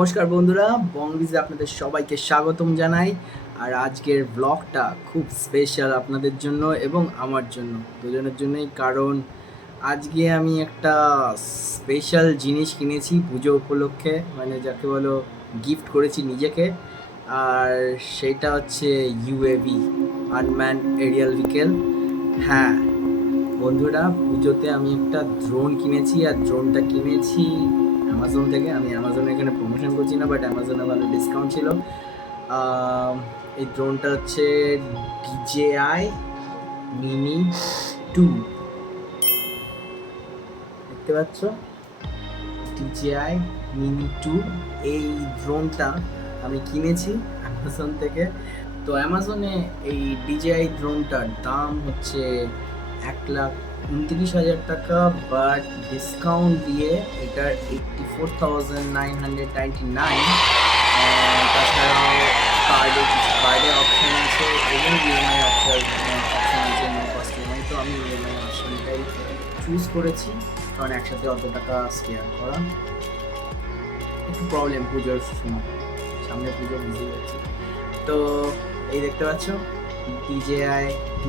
নমস্কার বন্ধুরা, বংবিজে আপনাদের সবাইকে স্বাগতম জানাই। আর আজকের ব্লগটা খুব স্পেশাল আপনাদের জন্য এবং আমার জন্য, দুজনের জন্যই। কারণ আজকে আমি একটা স্পেশাল জিনিস কিনেছি পুজো উপলক্ষে, মানে যাকে বলো গিফট করেছি নিজেকে। আর সেটা হচ্ছে ইউএভি, আনম্যান এরিয়াল ভেহিকেল। হ্যাঁ বন্ধুরা, পুজোতে আমি একটা ড্রোন কিনেছি, আর ড্রোনটা কিনেছি অ্যামাজন থেকে। আমি অ্যামাজনে এখানে প্রমোশন করছি না, বাট অ্যামাজনে ভালো ডিসকাউন্ট ছিল। এই ড্রোনটা হচ্ছে DJI Mini 2, দেখতে পাচ্ছ? DJI Mini 2 এই ড্রোনটা আমি কিনেছি অ্যামাজন থেকে। তো অ্যামাজনে এই DJI ড্রোনটার দাম হচ্ছে 1,29,000 টাকা, বাট ডিসকাউন্ট দিয়ে এটার 84,999। তাছাড়াও কার্ডে অপশান আছে এবং ইএমআই অপশান আছে, নো কস্ট ইএমআই। তো আমি ইএমআই অপশানটাই চুজ করেছি, কারণ একসাথে অত টাকা স্কেয়ার করা একটু প্রবলেম পুজোর সময়, সামনে পুজো বুঝে যাচ্ছে। তো এই দেখতে পাচ্ছ DJI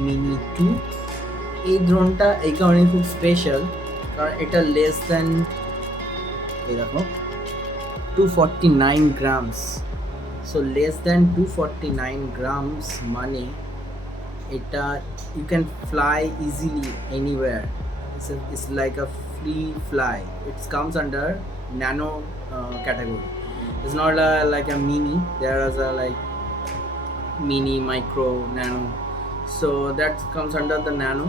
Mini 2। এই ড্রোনটা এই কারণে খুব স্পেশাল, কারণ এটা লেস দ্যান, এই দেখো, 249 grams. So less than 249 grams মানে এটা you can fly easily anywhere. It's like a free fly. It comes under nano category. It's not like a mini. There is a like mini, micro, nano. So that comes under the nano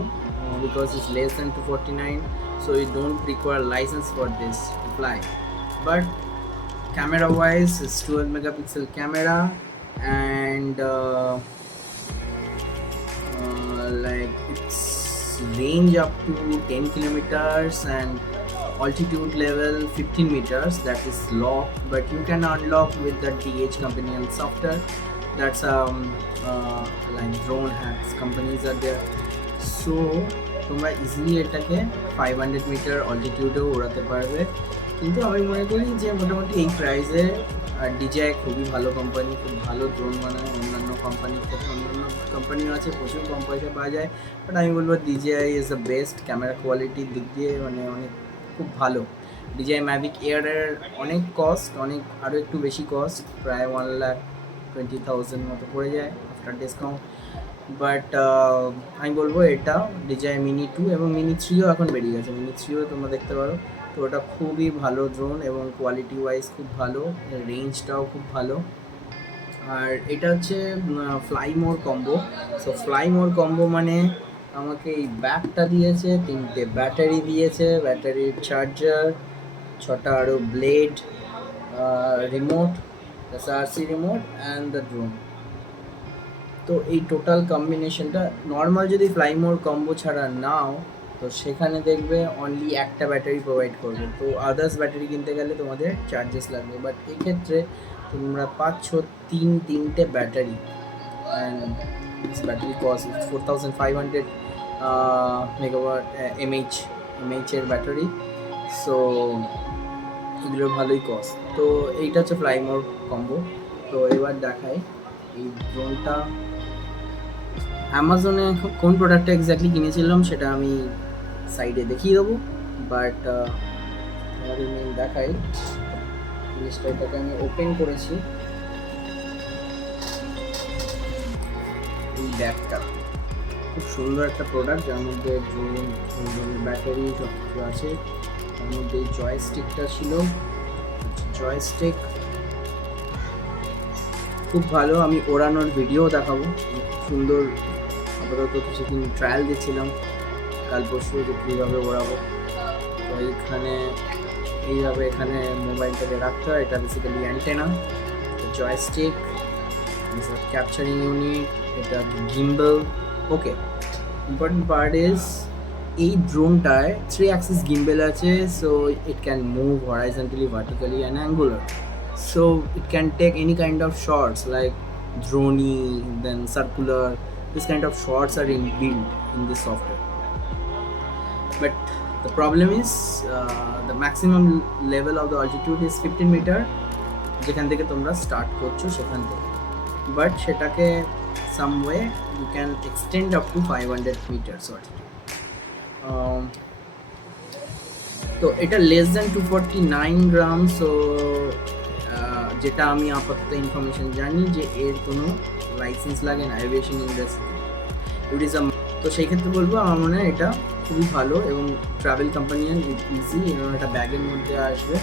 because it's less than 249. So you don't require license for this to fly. But camera wise, it's 12 megapixel camera, and like its range up to 10 kilometers and altitude level 15 meters. That is locked, but you can unlock with the DH company and software. That's like drone hacks companies are there. So তোমরা easily এটাকে 500 metre অল্টিটিউডেও ওড়াতে পারবে। কিন্তু আমি মনে করি যে মোটামুটি এই প্রাইসে DJI খুবই ভালো কোম্পানি, খুব ভালো ড্রোন বানায়। অন্যান্য কোম্পানির থেকে, অন্যান্য কোম্পানিও আছে, প্রচুর কম পয়সা পাওয়া যায়, বাট আমি বলবো DJI is the best. Camera কোয়ালিটির দিক দিয়ে মানে অনেক খুব ভালো। DJI Mavic Air-এর অনেক কস্ট, অনেক আরও একটু বেশি কস্ট, প্রায় 1,20,000 মতো পড়ে যায় আফটার ডিসকাউন্ট। বাট আমি বলবো এটা DJI Mini 2 এবং Mini 3ও এখন বেরিয়ে গেছে। Mini 3ও তোমরা দেখতে পারো। তো ওটা খুবই ভালো ড্রোন এবং কোয়ালিটি ওয়াইজ খুব ভালো, রেঞ্জটাও খুব ভালো। আর এটা হচ্ছে ফ্লাই মোর কম্বো। সো ফ্লাই মোর কম্বো মানে আমাকে এই ব্যাগটা দিয়েছে, 3টে ব্যাটারি দিয়েছে, ব্যাটারির চার্জার, 6টা আরও blade, remote, SRC remote and the drone. তো এই টোটাল কম্বিনেশনটা নর্মাল যদি ফ্লাই মোর কম্বো ছাড়া নাও, তো সেখানে দেখবে অনলি একটা ব্যাটারি প্রোভাইড করবে। তো আদার্স ব্যাটারি কিনতে গেলে তোমাদের চার্জেস লাগবে, বাট এক্ষেত্রে তোমরা পাচ্ছ তিনটে battery. And this battery cost 4,500 megawatt এমএইচের ব্যাটারি। সো এগুলোর ভালোই কস্ট। তো এইটা হচ্ছে ফ্লাই মোর কম্বো। তো এবার দেখাই এই ড্রোনটা অ্যামাজনে কোন প্রোডাক্টটা এক্স্যাক্টলি কিনেছিলাম সেটা আমি সাইডে দেখিয়ে দেবো, বাট আমাদের মেন দেখাই জিনিসটা। এটাকে আমি ওপেন করেছি, এই ব্যাগটা খুব সুন্দর একটা প্রোডাক্ট, যার মধ্যে ড্রোন, ব্যাটারি সব কিছু আছে। তার মধ্যে এই জয়স্টিকটা ছিল, জয়স্টিক খুব ভালো। আমি ওড়ানোর ভিডিও দেখাবো, সুন্দর। আপাতত কিছুদিন ট্রায়াল দিচ্ছিলাম কাল পরশু, যে কীভাবে ওড়াবো। তো এইভাবে এখানে মোবাইলটাকে রাখতে হয়। এটা basically antenna, joystick, capturing unit, এটা gimbal. Okay, important part is এই ড্রোনটায় 3 অ্যাক্সিস গিম্বল আছে। So it can move horizontally, vertically and angular. So it can take any kind of shots like drone, then circular. This kind of shots are inbuilt in this software. But the problem is the maximum level of the altitude is 15 meter, যেখান থেকে তোমরা start করছো সেখান থেকে, but সেটাকে some way you can extend up to 500 metres altitude. তো এটা less than 249 গ্রাম। So যেটা আমি আপাতত ইনফরমেশন জানি যে এর কোনো লাইসেন্স লাগে না এভিয়েশন ইন্ডাস্ট্রি, ইট ইজ তো সেই ক্ষেত্রে বলবো আমার মনে হয় এটা খুবই ভালো এবং ট্রাভেল কম্পানিয়ান ইজি, এবং এটা ব্যাগের মধ্যে আসবে,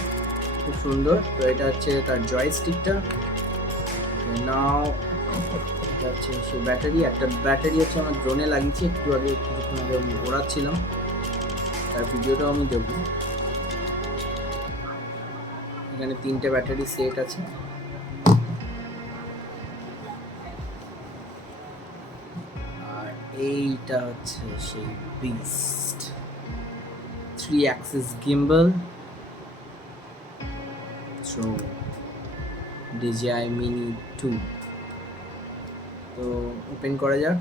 খুব সুন্দর। তো এটা হচ্ছে তার জয়স্টিকটা। নাও এটা হচ্ছে সেই ব্যাটারি, একটা ব্যাটারি হচ্ছে আমার ড্রোনে লাগিয়েছি, একটু আগে কিছুক্ষণ আগে আমি ওড়াচ্ছিলাম, তার ভিডিওটাও আমি দেবো। এখানে 3টে ব্যাটারি সেট আছে। আর এইটা হচ্ছে সেই beast 3 axis gimbal, so Dji Mini2। তো ওপেন করা যাক।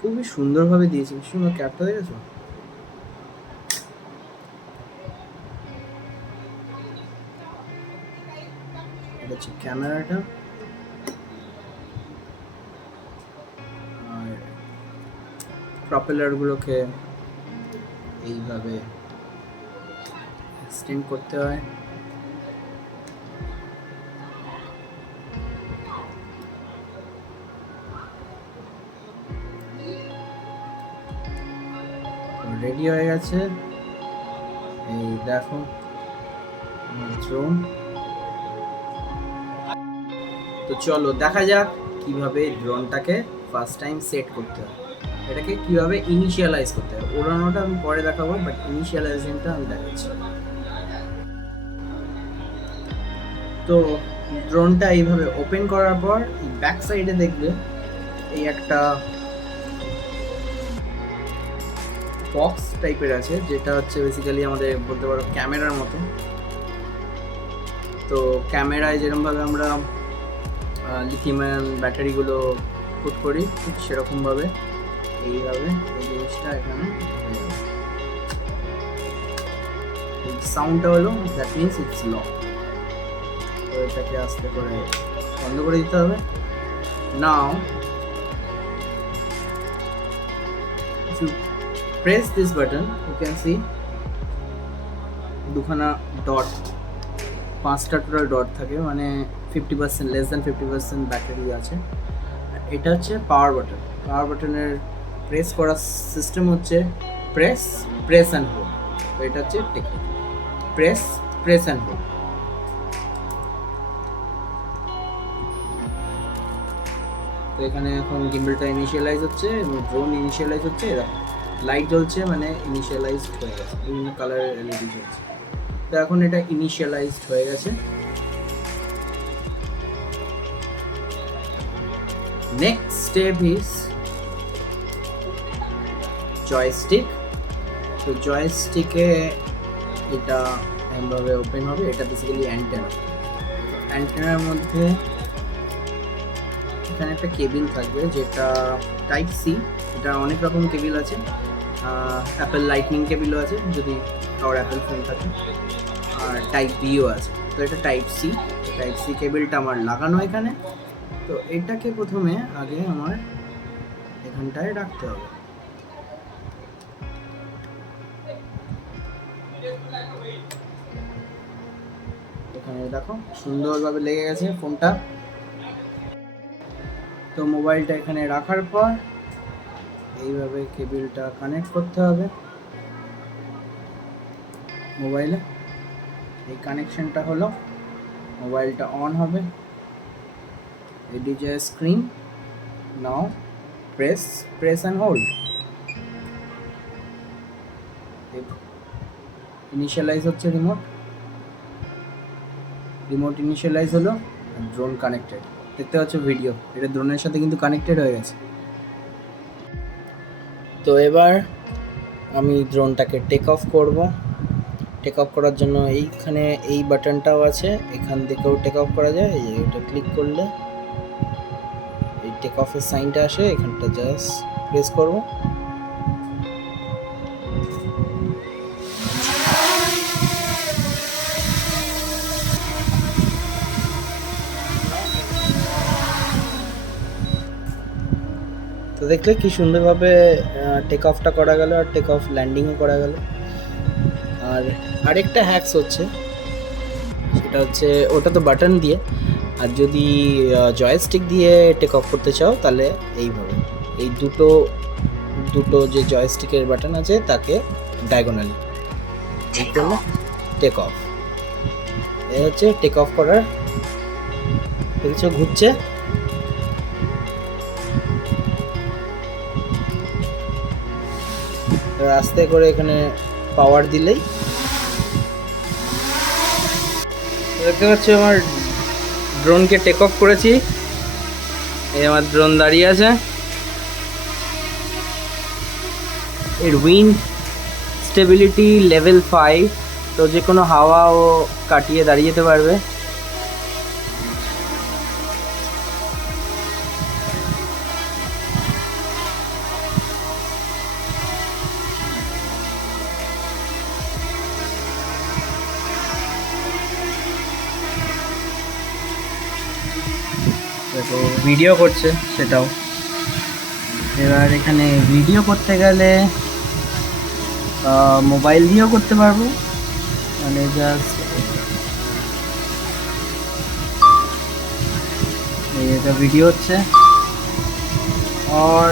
খুবই সুন্দরভাবে দিয়েছে, সুন্দর ক্যাপটা দেখেছো? এটা হচ্ছে ক্যামেরাটা, আর প্রপেলারগুলোকে এইভাবে এক্সটেন্ড করতে হয়। রেডি হয়ে গেছে, এই দেখো ড্রোন। তো চলো দেখা যাক কিভাবে ড্রোনটাকে ফার্স্ট টাইম সেট করতে হয়, এটাকে কিভাবে ইনিশিয়ালাইজ করতে হয়। ওড়ানোটা আমি পরে দেখাবো, বাট ইনিশিয়ালাইজিংটা আমি দেখাচ্ছি। তো ড্রোনটা এইভাবে ওপেন করার পর ব্যাক সাইডে দেখবে এই একটা বক্স টাইপের আছে, যেটা হচ্ছে বেসিক্যালি আমাদের বলতে পারো ক্যামেরার মতো। তো ক্যামেরায় যেরকমভাবে আমরা লিথিয়াম আয়ন ব্যাটারিগুলো পুট করি, ঠিক সেরকমভাবে এইভাবে এই জিনিসটা এখানে সাউন্ডটা হলো দ্যাট মিনস ইটস লক। তো এটাকে আস্তে করে বন্ধ করে দিতে হবে। নাও if you press this button you can see দুখানা ডট, 5টা টোটাল ডট থাকে, মানে 50% লেস দ্যান 50% ব্যাটারি আছে। এটা হচ্ছে পাওয়ার বাটন। পাওয়ার বাটনের প্রেস করার সিস্টেম হচ্ছে প্রেস অ্যান্ড হোল্ড। তো এটা হচ্ছে টেকনিক, প্রেস অ্যান্ড হোল্ড। তো এখানে এখন গিম্বলটা ইনিশিয়ালাইজ হচ্ছে এবং ড্রোন ইনিশিয়ালাইজ হচ্ছে। এরা লাইট জ্বলছে মানে ইনিশিয়ালাইজড হয়ে গেছে, বিভিন্ন কালারের এলইডি জ্বলছে। তো এখন এটা ইনিশিয়ালাইজড হয়ে গেছে। Next step is joystick. তো জয়স্টিকে এটা এমনভাবে ওপেন হবে, এটা বেসিক্যালি অ্যান্টেনার মধ্যে এখানে একটা কেবিল থাকবে যেটা টাইপ সি। এটা অনেক রকম কেবিল আছে, অ্যাপেল লাইটনিং কেবিলও আছে যদি কারোর অ্যাপেল ফোন থাকে, আর টাইপ বিও আছে। তো এটা টাইপ সি কেবিলটা আমার লাগানো এখানে। তো এটাকে প্রথমে আগে আমার এখানটায় রাখতে হবে। এখানে দেখো সুন্দরভাবে লেগে গেছে ফোনটা। তো মোবাইলটা এখানে রাখার পর এইভাবে কেবিলটা কানেক্ট করতে হবে মোবাইলে। এই কানেকশনটা হলো, মোবাইলটা অন হবে। এই DJ screen, now press and hold. Initialise হচ্ছে রিমোট ইনিশিয়ালাইজ হলো, ড্রোন কানেক্টেড। দেখতে পাচ্ছ ভিডিও, এটা ড্রোনের সাথে কিন্তু কানেক্টেড হয়ে গেছে। তো এবার আমি ড্রোনটাকে টেক অফ করব। টেক অফ করার জন্য এইখানে এই বাটনটাও আছে, এখান থেকেও টেক অফ করা যায়। এই যে এটা ক্লিক করলে টেক অফের সাইনটা আসে, এখানটা জাস্ট প্রেস করব। তো দেখলে কি সুন্দরভাবে টেক অফটা করা গেল আর টেক অফ ল্যান্ডিংও করা গেল। আর আরেকটা হ্যাকস হচ্ছে, সেটা হচ্ছে ওটা তো বাটন দিয়ে, আর যদি জয়স্টিক দিয়ে টেক অফ করতে চাও তাহলে এইভাবে এই দুটো যে জয়স্টিকের বাটন আছে তাকে ডায়াগোনালি করলে টেক অফ। এই হচ্ছে টেক অফ করার, দেখছো ঘুরছে। আস্তে করে এখানে পাওয়ার দিলেই দেখতে পাচ্ছি আমার ড্রোনকে টেক অফ করেছি। এই আমার ড্রোন দাঁড়িয়ে আছে। এর উইন্ড স্টেবিলিটি লেভেল 5, তো যে কোনো হাওয়া ও কাটিয়ে দাঁড়িয়ে যেতে পারবে। দেখো ভিডিও করছে সেটাও। এবার এখানে ভিডিও করতে গেলে মোবাইল দিয়েও করতে পারবো, মানে জাস্ট এটা ভিডিও হচ্ছে। और